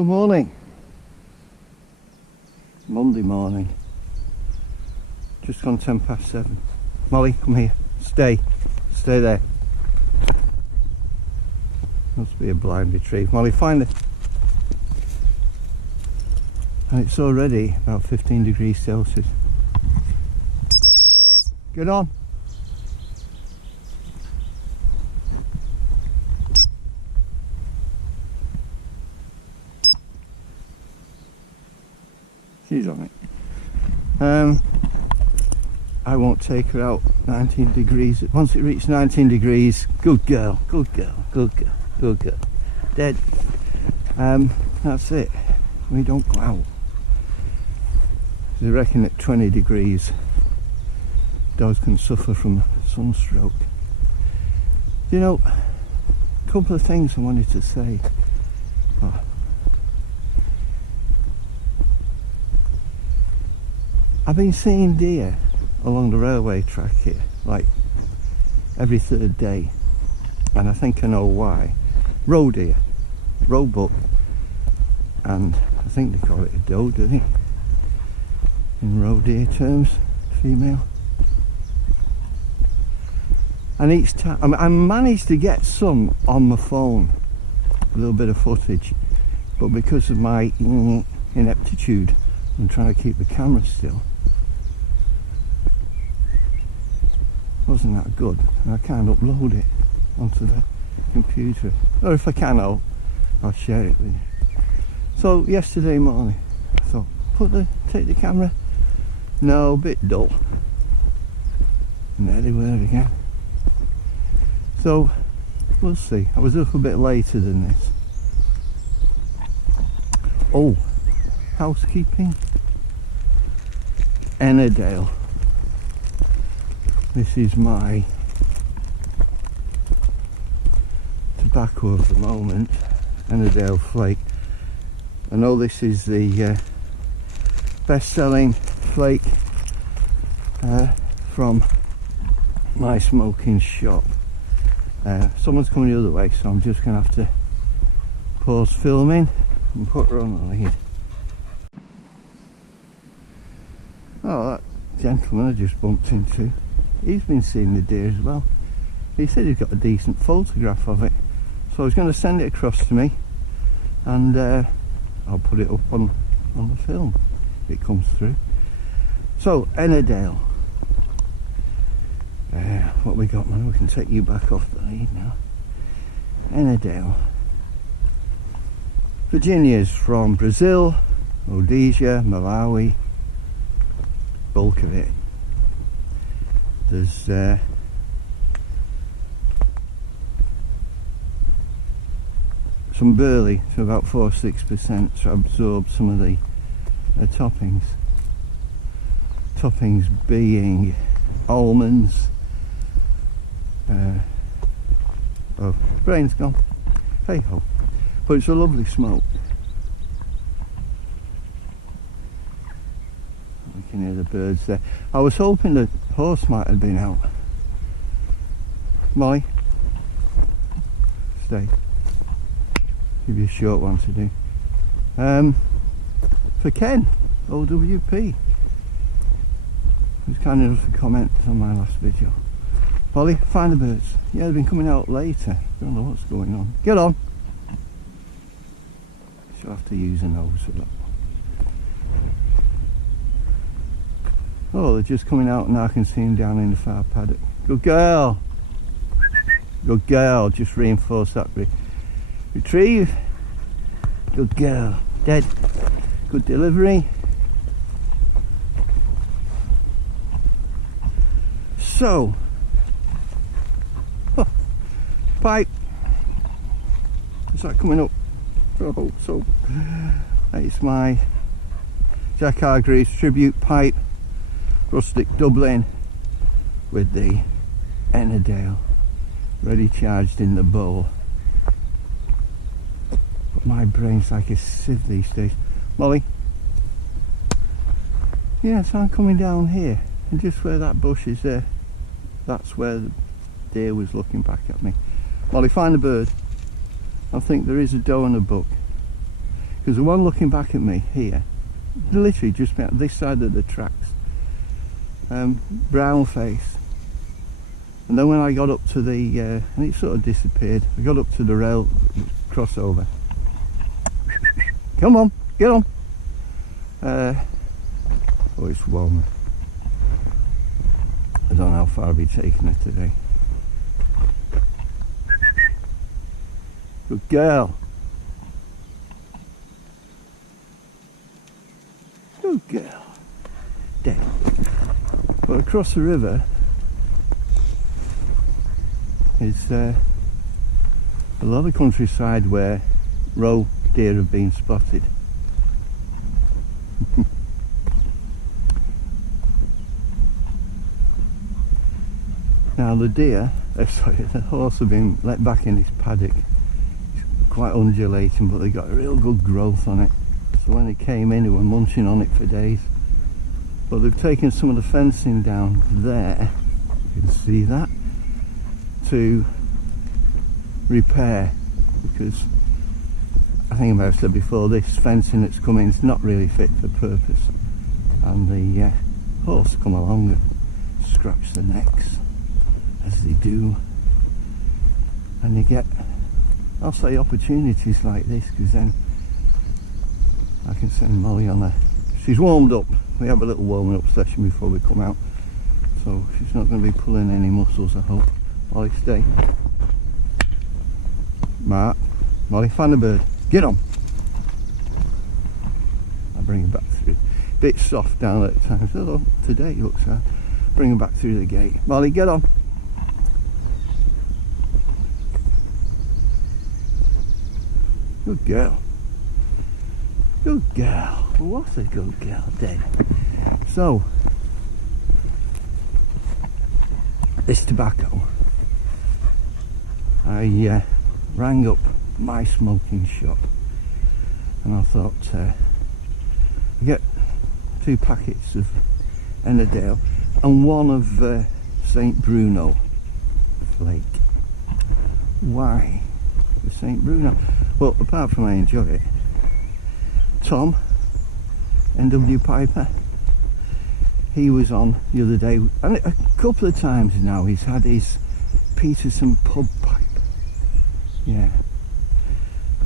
Good morning. Monday morning. Just gone 7:10. Molly, come here. Stay there. Must be a blind retrieve. Molly, find it. And it's already about 15 degrees Celsius. Get on. She's on it. I won't take her out 19 degrees. Once it reaches 19 degrees, good girl. Dead. That's it. We don't go out. They reckon at 20 degrees, dogs can suffer from sunstroke. You know, a couple of things I wanted to say. I've been seeing deer along the railway track here, like every third day, and I think I know why. Roe deer, roebuck, and I think they call it a doe, do they? In roe deer terms, female. And each time, I managed to get some on my phone, a little bit of footage, but because of my ineptitude, I'm trying to keep the camera still. Wasn't that good, and I can't upload it onto the computer, or if I can, I'll share it with you. So yesterday morning I thought, take the camera. No, a bit dull, and there they were again. So we'll see. I was a little bit later than this. Oh, housekeeping. Ennerdale. This is my tobacco of the moment, Ennerdale Flake. I know this is the best-selling flake from my smoking shop. Someone's coming the other way, so I'm just going to have to pause filming and put her on the lead. Oh, that gentleman I just bumped into, he's been seeing the deer as well. He said he's got a decent photograph of it, so he's going to send it across to me, and I'll put it up on the film if it comes through. So Ennerdale, what we got, man? We can take you back off the lead now. Ennerdale, Virginia's from Brazil, Rhodesia, Malawi, bulk of it. There's some burley, so about 4-6% to absorb some of the toppings. Toppings being almonds. Oh, brain's gone. Hey ho. But it's a lovely smoke. You can hear the birds there. I was hoping the horse might have been out. Molly, stay. Give you a short one to do. For Ken, OWP, who's kind enough to comment on my last video. Molly, find the birds. Yeah, they've been coming out later. Don't know what's going on. Get on. She'll have to use a nose for that. Oh, they're just coming out now. I can see them down in the far paddock. Good girl. Good girl. Just reinforce that retrieve. Good girl. Dead. Good delivery. So, pipe. Is that coming up? I hope so. It's my Jack Hargreaves tribute pipe. Rustic Dublin with the Ennerdale ready charged in the bowl. But my brain's like a sieve these days. Molly, yeah, so I'm coming down here, and just where that bush is there, that's where the deer was looking back at me. Molly, find a bird. I think there is a doe and a buck. because the one looking back at me here, literally just about this side of the tracks, brown face. And then when I got up to the and it sort of disappeared, I got up to the rail crossover. Come on, get on. Oh, it's warm. I don't know how far I'll be taking her today. Good girl. Good girl. Dead. But across the river is a lot of countryside where roe deer have been spotted. Now the deer, sorry, the horse have been let back in this paddock. It's quite undulating, but they got a real good growth on it. So when they came in, they were munching on it for days. But they've taken some of the fencing down there, you can see that, to repair, because I think I've said before, this fencing that's come in is not really fit for purpose, and the horse come along and scratch the necks as they do, and you get, I'll say, opportunities like this, because then I can send Molly on her. She's warmed up. We have a little warming up session before we come out, so she's not going to be pulling any muscles, I hope. Molly, stay. Mark, Molly, find the bird. Get on. I'll bring her back through. Bit soft down at times, although today it looks hard. Bring her back through the gate. Molly, get on. Good girl. Good girl. What a good girl, Dead. So, this tobacco, I rang up my smoking shop and I thought I get 2 packets of Ennerdale and one of St Bruno Flake. Why the St Bruno? Well, apart from I enjoy it, Tom NW Piper, he was on the other day, and a couple of times now he's had his Peterson pub pipe, yeah,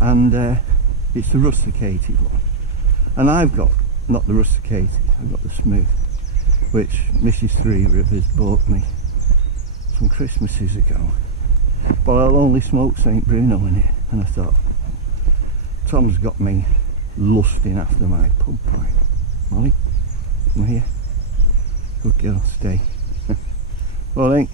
and it's the rusticated one, and I've got not the rusticated, I've got the smooth, which Mrs. Three Rivers bought me some Christmases ago, but I'll only smoke St Bruno in it, and I thought, Tom's got me lusting after my pub pipe. Molly, come here. Good girl, stay. Molly.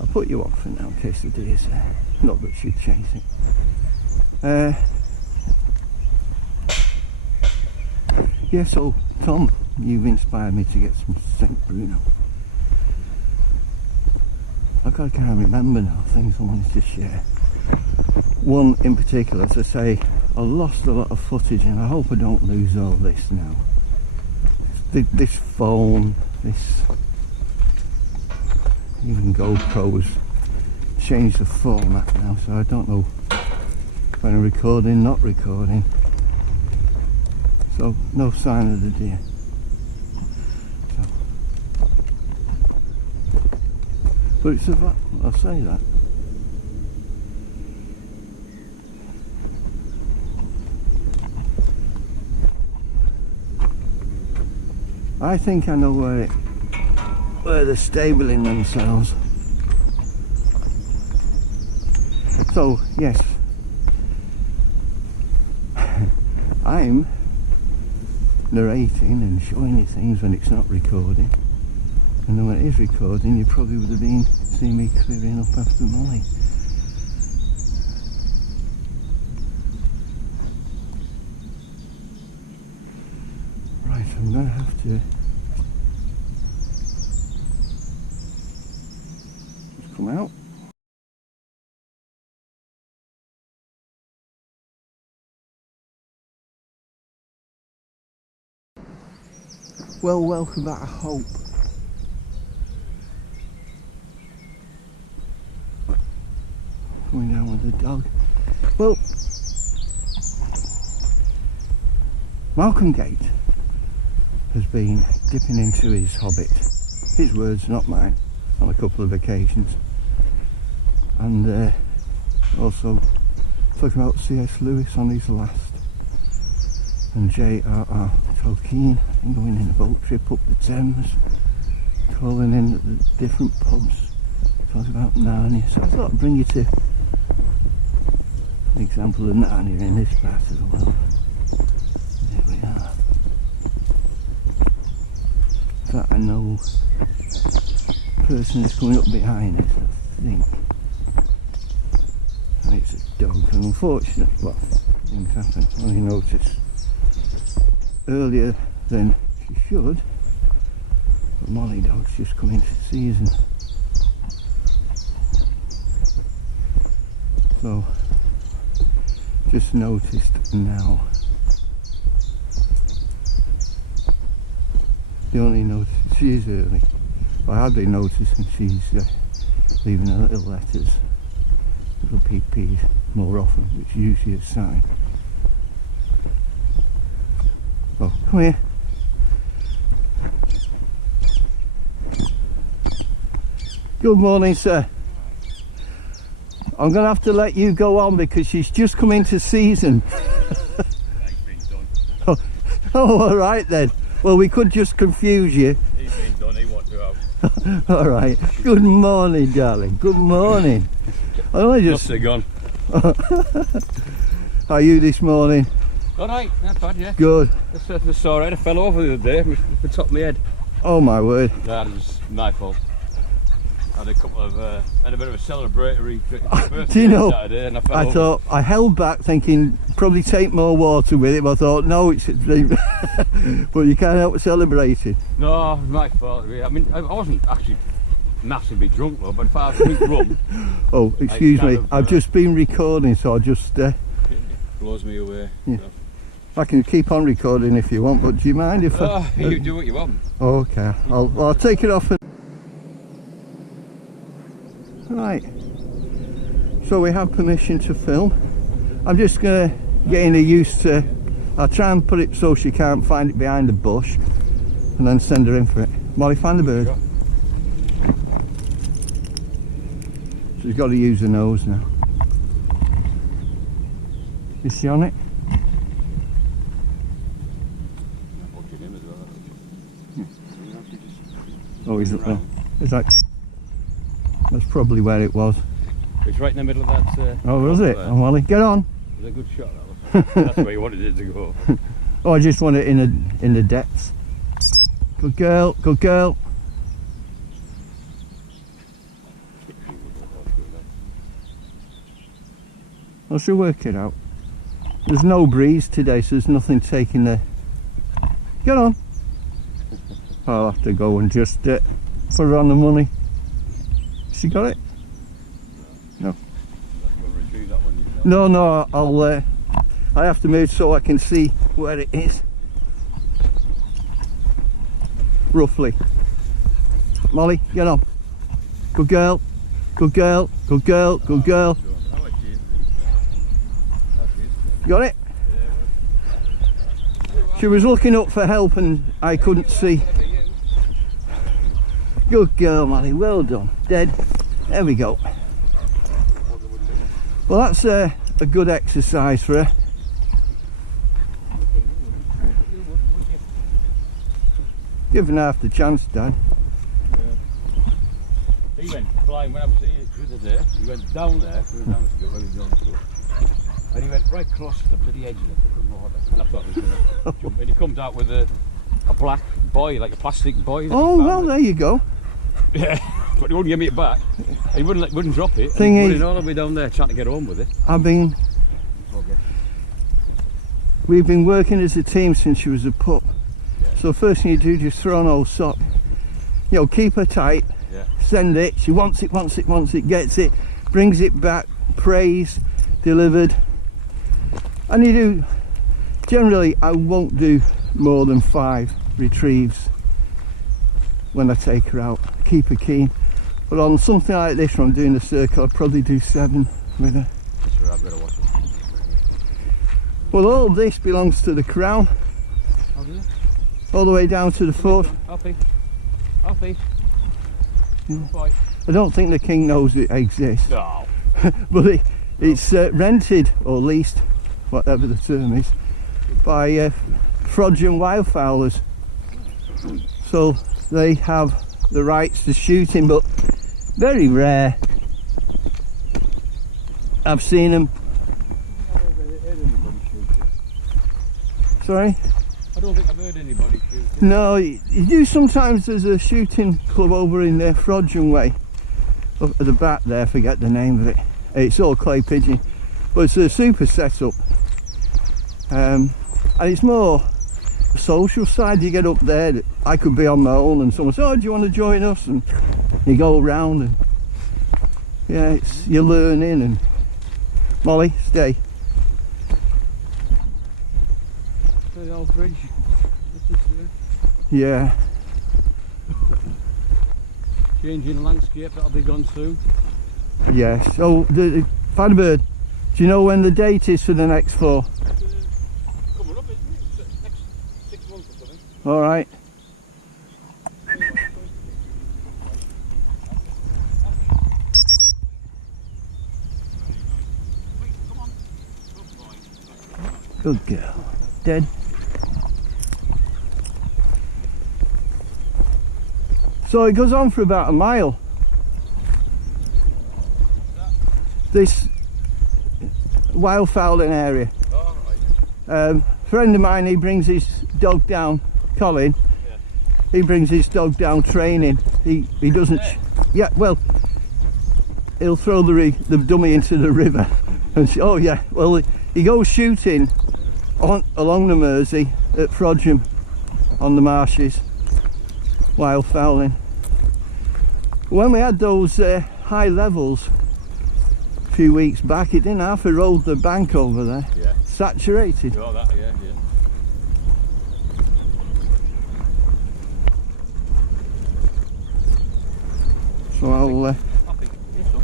I'll put you off for now in case the deer's there. Not that she'd chase it. Yeah, so Tom, you've inspired me to get some St Bruno. I can't remember now things I wanted to share. One in particular, as I say, I lost a lot of footage and I hope I don't lose all this now. This phone, this, even GoPro's changed the format now, so I don't know when I'm recording, not recording. So no sign of the deer. But it's a fact, I'll say that. I think I know where they're stabling themselves. So yes, I'm narrating and showing you things when it's not recording. And then when it is recording, you probably would have been seeing me clearing up after Molly. Right, I'm going to have to just come out. Well, welcome back, I hope. coming down with the dog. Well, Malcolm Gate has been dipping into his Hobbit, his words, not mine, on a couple of occasions, and also talking about C.S. Lewis on his last, and J.R.R. Tolkien, and going in a boat trip up the Thames, calling in at the different pubs, talking about Narnia. So I thought I'd bring you to an example of Narnia in this part of the world. There we are. That I know person is coming up behind us, I think. And it's a dog, and unfortunately, well, things happen. I only noticed earlier than she should, but Molly dog's just come into season. So, just noticed now. You only notice she is early. I have been noticing she's leaving her little letters, little PPs more often, which is usually a sign. Oh, come here. Good morning, sir. I'm going to have to let you go on because she's just come into season. Oh, all right then. Well, we could just confuse you. He's been done, he won't do out. All right. Good morning, darling. Good morning. I only just... Must have gone. How are you this morning? All right, not bad, yeah. Good. That's all right. I fell over the other day with the top of my head. Oh my word. That was my fault. I had a couple of, had a bit of a celebratory birthday Do you know, Saturday, and I fell I over. thought, I held back thinking probably take more water with it, but I thought no, it's but you can't help celebrating. No, it was my fault. Really. I mean, I wasn't actually massively drunk though, but if I drink rum... Oh, excuse me, I've just been recording, so I'll just... it blows me away. Yeah. I can keep on recording if you want, but do you mind if you do what you want. Oh, okay, I'll take it off. Right, so we have permission to film. I'm just going to get her used to... I'll try and put it so she can't find it behind the bush, and then send her in for it. Molly, find the bird. She's got to use her nose now. Is she on it? Oh, he's up there. Is that... That's probably where it was. It's right in the middle of that... oh, was it? Oh, Molly, get on. It was a good shot, that was. That's where you wanted it to go. Oh, I just want it in the depths. Good girl, good girl. I should work it out. There's no breeze today, so there's nothing taking the... Get on. I'll have to go and just put her on the money. She got it? No. No, I'll I have to move so I can see where it is. Roughly. Molly, get on. Good girl. Good girl. Good girl. Good girl. Got it? She was looking up for help and I couldn't see. Good girl, Molly, well done. Dead. There we go. Well, that's a good exercise for her. Giving half the chance, Dad. Yeah. He went flying when I was there. He went down there, down the school, where he was going to school. And he went right across the bloody edge of the fucking water. And I thought he was going to jump. And he comes out with a black buoy, like a plastic buoy. Oh, well, there you go. Yeah, but he wouldn't give me it back. He wouldn't drop it. Thing He is, running all the way down there trying to get home with it. We've been working as a team since she was a pup. Yeah. So first thing you do, just throw an old sock. You know, keep her tight. Yeah. Send it. She wants it, gets it, brings it back, prays, delivered. And you do, generally I won't do more than 5 retrieves when I take her out. Keep her keen. But on something like this, when I'm doing the circle, I'll probably do 7. with her. Sure, I've got to watch it. Well, all this belongs to the Crown, How do you? all the way down to the fort. Happy. Happy. Yeah. Right. I don't think the King knows it exists, No. but it's rented, or leased, whatever the term is, by Frodian wildfowlers. So they have the rights to shooting, but very rare. I've seen them. Sorry? I don't think I've heard anybody shooting. No, you do sometimes. There's a shooting club over in Frodian Way, up at the back there, I forget the name of it. It's all clay pigeon, but it's a super setup. And it's more the social side. You get up there, I could be on my own and someone says, oh, do you want to join us? And you go around and yeah, it's, you're learning. And Molly, stay. The old bridge. Yeah. Changing landscape, that'll be gone soon. Yes. Oh, Firebird, do you know when the date is for the next four? Coming up, isn't it? Next 6 months or something. All right. Good girl. Dead. So it goes on for about a mile. This wildfowling area. Oh, right. Friend of mine, he brings his dog down, Colin. Yeah. He brings his dog down training. He doesn't. Yeah, well, he'll throw the dummy into the river. And oh yeah, well he goes shooting along the Mersey at Frodian on the marshes, wildfowling. When we had those high levels a few weeks back, it didn't half erode the bank over there. Yeah. Saturated. Oh, that, yeah, yeah. So I'll Happy. Yes, son.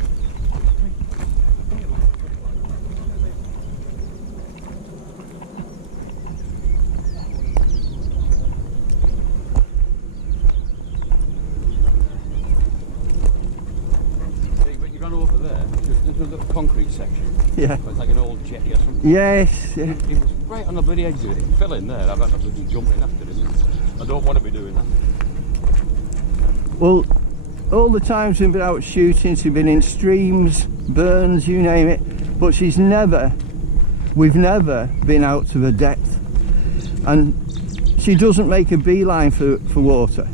When you run over there, there's a little concrete section. yeah. It's like an old jetty or something. Yes. Yeah. He was right on the bloody edge of it. He fell in there. I've had to jump in after him. I don't want to be doing that. Well, all the times we've been out shooting, she's been in streams, burns, you name it, but we've never been out to the depth. And she doesn't make a beeline for water.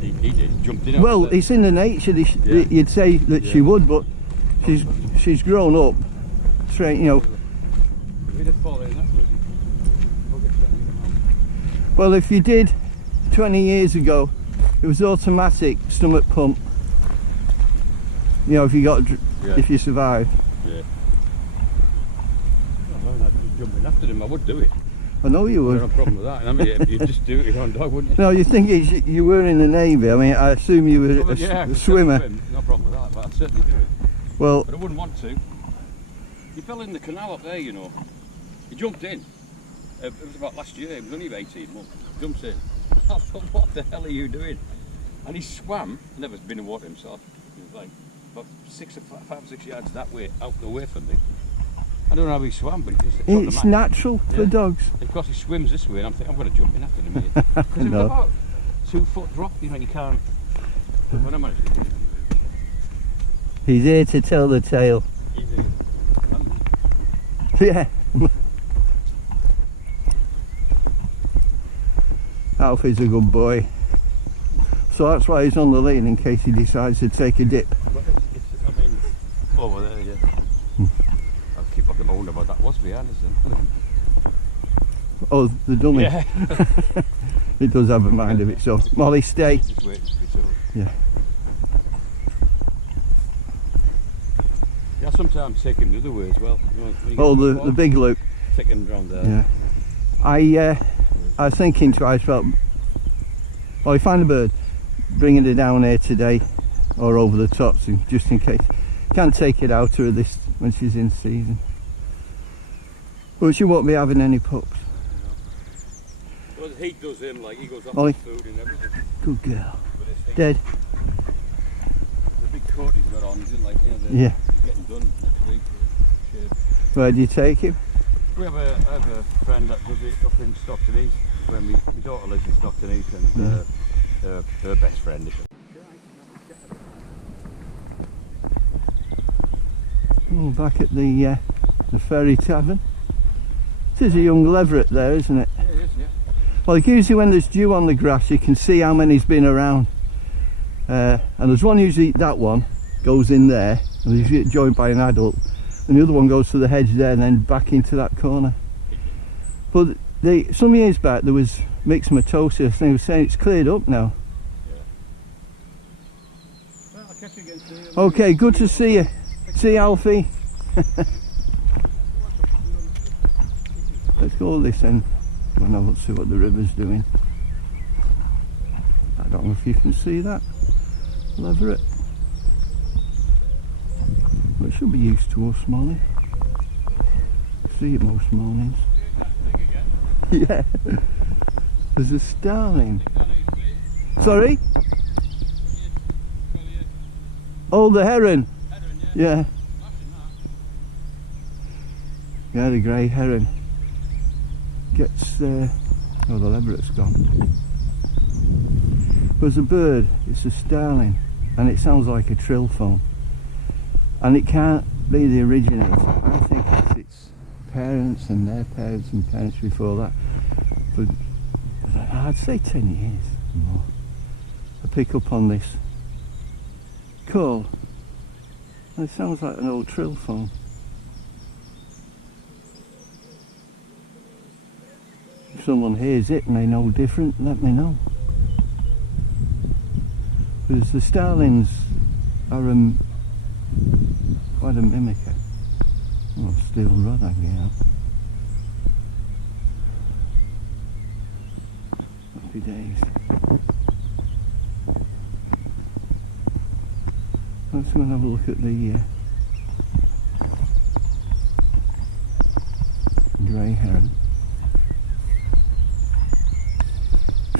He did, jumped in. Well, it's in the nature, you'd say that she would, but she's grown up, trained, you know. We'd have fallen in that, Well, if you did 20 years ago, it was automatic stomach pump. You know, if you got, if you survived. Yeah. Well, I'd be jumping after him. I would do it. I know you would. No problem with that. I mean, you'd just do it with your own dog, wouldn't you? No, you think you were in the Navy. I mean, I assume you were Well, yeah, a swimmer. Swim. No problem with that, but I'd certainly do it. Well, But I wouldn't want to. He fell in the canal up there, you know. He jumped in. It was about last year. He was only 18 months. Jumps in. I thought, what the hell are you doing? And he swam. Never been in water himself. He was like about 5 or 6 yards that way, out the way from me. I don't know how he swam, but he just it's natural for dogs. And of course, he swims this way, and I'm thinking, I'm going to jump in after him. Because it was about 2 foot drop, you know, you can't. But when I managed to do it, He's here to tell the tale. he's here. Yeah. Alfie's a good boy. So that's why he's on the lane, in case he decides to take a dip. But I mean, over there, yeah. I'll keep looking wondering what that was behind us then. Oh, the dummy. Yeah. It does have a mind of its own. Molly, stay. Just wait to be told. Yeah. Yeah, sometimes take him the other way as well. You know, when you Oh, get the big loop. take him round there. Yeah. I was thinking twice about, if I find a bird, bringing it down here today or over the tops, just in case. Can't take it out of her this when she's in season. But she won't be having any pups. Well, the heat does him, like he goes off Ollie. with food and everything. Good girl. But it's heat. Dead. The big coat he's got on, he's in like, you know, Yeah. he's getting done next week. Where do you take him? I have a friend that does it up in Stockton East, where my daughter lives in Stockton East, and her best friend is. Oh, back at the Ferry Tavern. It is a young leveret there, isn't it? Yeah, it is, yeah. Well, usually when there's dew on the grass, you can see how many's been around. And there's one, usually that one goes in there, and you get joined by an adult, and the other one goes to the hedge there and then back into that corner. But some years back there was myxomatosis, and they were saying it's cleared up now. Yeah. Well, I'll catch you again soon. Okay, good to see you. See you, Alfie. Let's go this end. Well, now let's see what the river's doing. I don't know if you can see that leveret. Well, it should be used to us, Molly. See it most mornings. Yeah. There's a starling. Sorry? Oh, the heron. Yeah. Yeah, the grey heron. Gets oh, the leveret's gone. There's a bird, it's a starling, and it sounds like a trill phone. And it can't be the originator. I think it's its parents and their parents and parents before that. But I'd say 10 years more. I pick up on this call, and it sounds like an old trill phone. If someone hears it and they know different, let me know. Because the starlings are quite a mimicker. Oh, steel rod hanging out. Happy days. Let's go and have a look at the grey heron.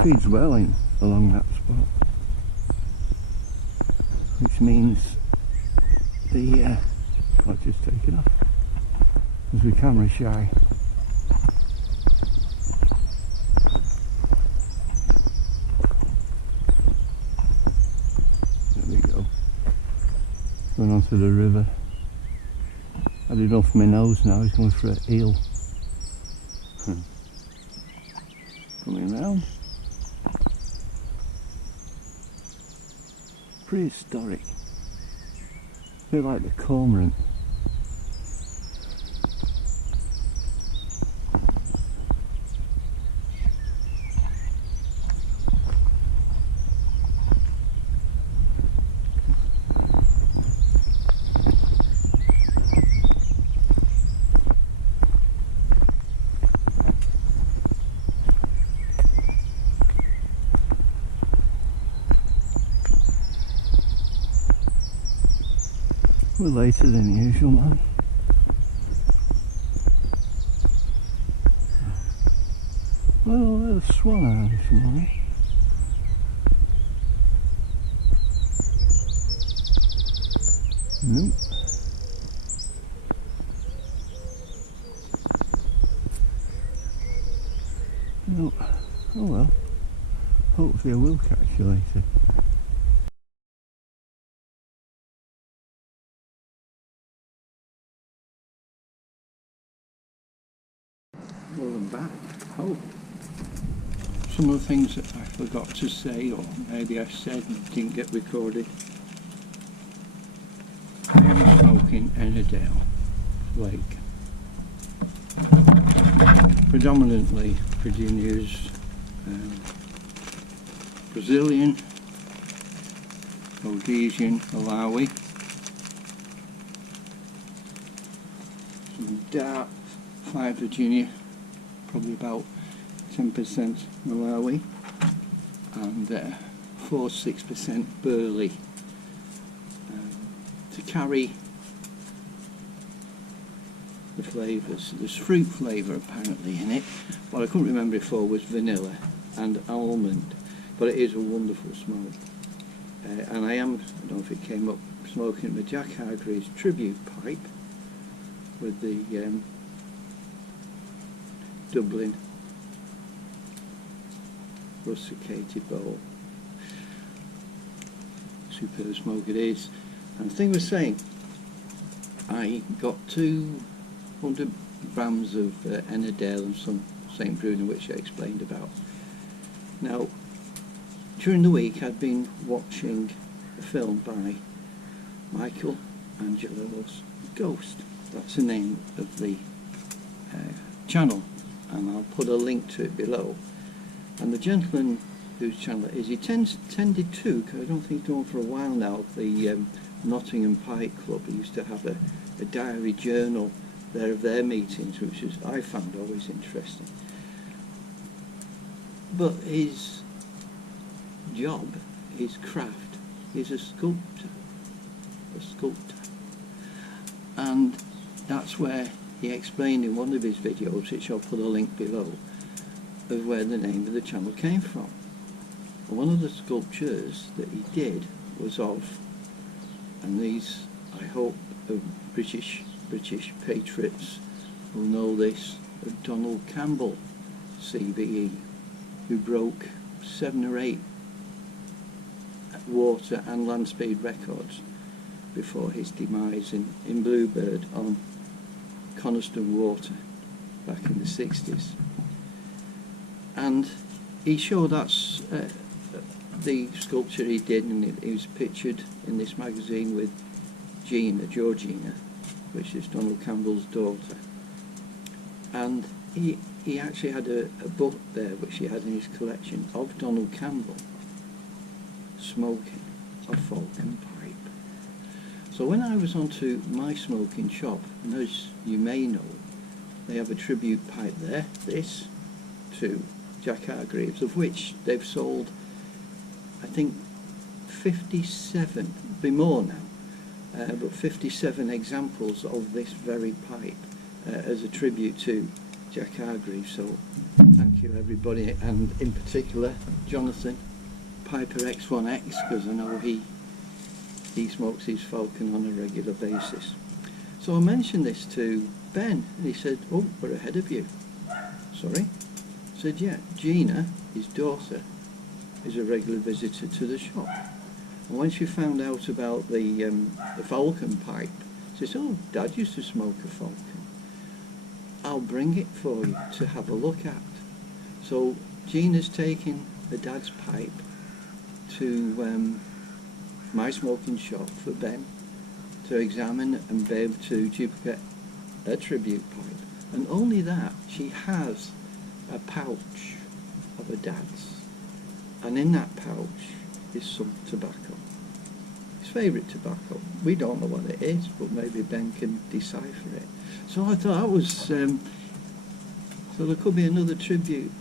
Feeds well along that spot, which means the I've just taken off because we're camera shy. There we go. Going onto the river. Had it off my nose now. He's going for an eel. Coming round. Prehistoric. A bit like the cormorant. We're later than usual, man. Well, there's a swan out this morning. Nope. No. Oh well. Hopefully I will catch you later. Welcome back. Oh, some of the things that I forgot to say, or maybe I said and didn't get recorded. I am smoking Ennerdale Flake. Predominantly Virginia's Brazilian, Rhodesian, Malawi. Some dark 5 Virginia. Probably about 10% Malawi, and 4-6% Burley, to to carry the flavours. There's fruit flavour apparently in it. What I couldn't remember before was vanilla and almond, but it is a wonderful smoke. And I don't know if it came up, smoking the Jack Hargreaves tribute pipe with the Dublin rusticated bowl. Superb smoke it is. And the thing was saying, I got 200 grams of Ennerdale and some St. Bruno, which I explained about. Now, during the week I'd been watching a film by Michael Angelo's Ghost. That's the name of the channel, and I'll put a link to it below. And the gentleman whose channel it is, he tended to, because I don't think he's done for a while now, the Nottingham Pike Club. He used to have a diary journal there of their meetings, which I found always interesting. But his job, his craft, is a sculptor. And that's where he explained in one of his videos, which I'll put a link below, of where the name of the channel came from. And one of the sculptures that he did was of, and these I hope British patriots will know this, of Donald Campbell CBE, who broke 7 or 8 water and land speed records before his demise in Bluebird on Coniston Water back in the 60s. And he showed that's the sculpture he did, and it was pictured in this magazine with Georgina, which is Donald Campbell's daughter. And he actually had a book there which he had in his collection of Donald Campbell smoking a Falcon pipe. So when I was onto my smoking shop, and as you may know, they have a tribute pipe there, this, to Jack Hargreaves, of which they've sold, I think, 57, be more now, but 57 examples of this very pipe as a tribute to Jack Hargreaves. So thank you everybody, and in particular Jonathan Piper X1X, because I know he smokes his Falcon on a regular basis. So I mentioned this to Ben, and he said, "Oh, we're ahead of you." Sorry? I said, "Yeah, Gina, his daughter, is a regular visitor to the shop. And when she found out about the Falcon pipe, she said, 'Oh, Dad used to smoke a Falcon. I'll bring it for you to have a look at.'" So Gina's taking her dad's pipe to my smoking shop for Ben to examine and be able to duplicate a tribute pipe. And only that, she has a pouch of her dad's, and in that pouch is some tobacco, his favourite tobacco. We don't know what it is, but maybe Ben can decipher it. So I thought that was so there could be another tribute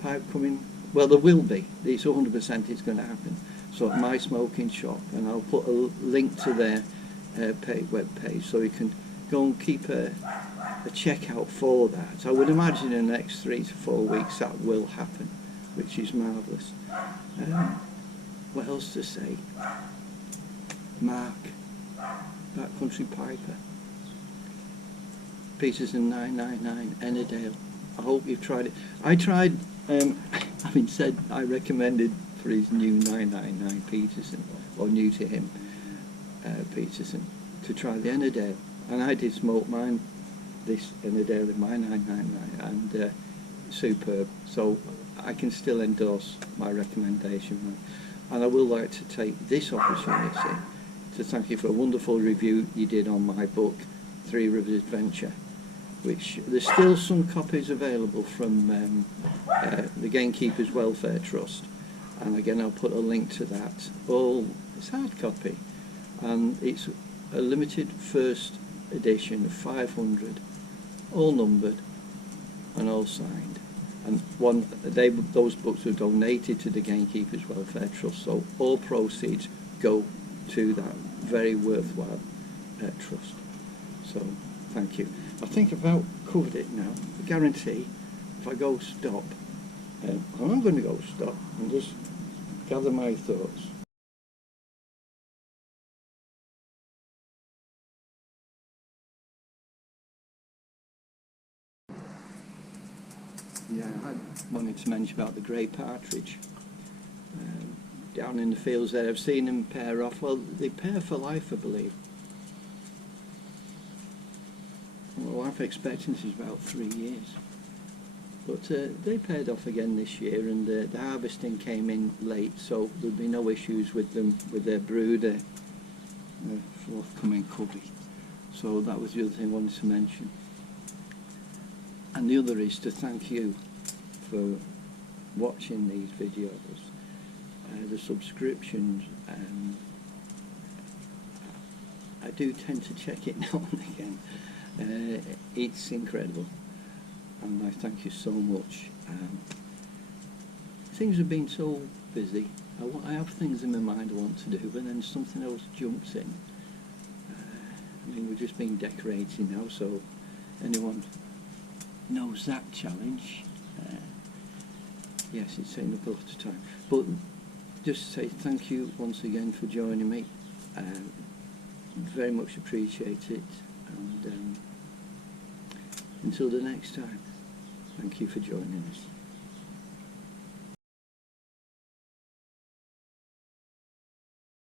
pipe coming. Well, there will be. It's 100% it's going to happen. So at my smoking shop, and I'll put a link to their web page, so you can go and keep a checkout for that. I would imagine in the next 3 to 4 weeks that will happen, which is marvellous. What else to say? Mark, Backcountry Piper, Peterson 999, Ennerdale. I hope you've tried it. I tried, having said I recommended for his new 999 Peterson, or new to him Peterson, to try the Ennerdale. And I did smoke mine, this Ennerdale in my 999, and superb. So I can still endorse my recommendation. And I would like to take this opportunity to thank you for a wonderful review you did on my book, Three Rivers Adventure, which there's still some copies available from the Gamekeepers Welfare Trust. And again, I'll put a link to that. It's hard copy, and it's a limited first edition of 500, all numbered and all signed. And those books were donated to the Gamekeepers Welfare Trust, so all proceeds go to that very worthwhile trust. So thank you. I think I've about covered it now. I guarantee if I go stop, and I'm going to go stop and just gather my thoughts. Yeah, I wanted to mention about the grey partridge. Down in the fields there, I've seen them pair off. Well, they pair for life, I believe. Well, life expectancy is about 3 years. But they paired off again this year, and the harvesting came in late, so there'll be no issues with them, with their brood, forthcoming cubby. So that was the other thing I wanted to mention. And the other is to thank you for watching these videos, the subscriptions. I do tend to check it now and again. It's incredible, and I thank you so much. Things have been so busy. I have things in my mind I want to do, but then something else jumps in. I mean, we've just been decorating now, so anyone knows that challenge. Yes, it's taking up a lot of time. But just to say thank you once again for joining me. Very much appreciate it. And until the next time, thank you for joining us.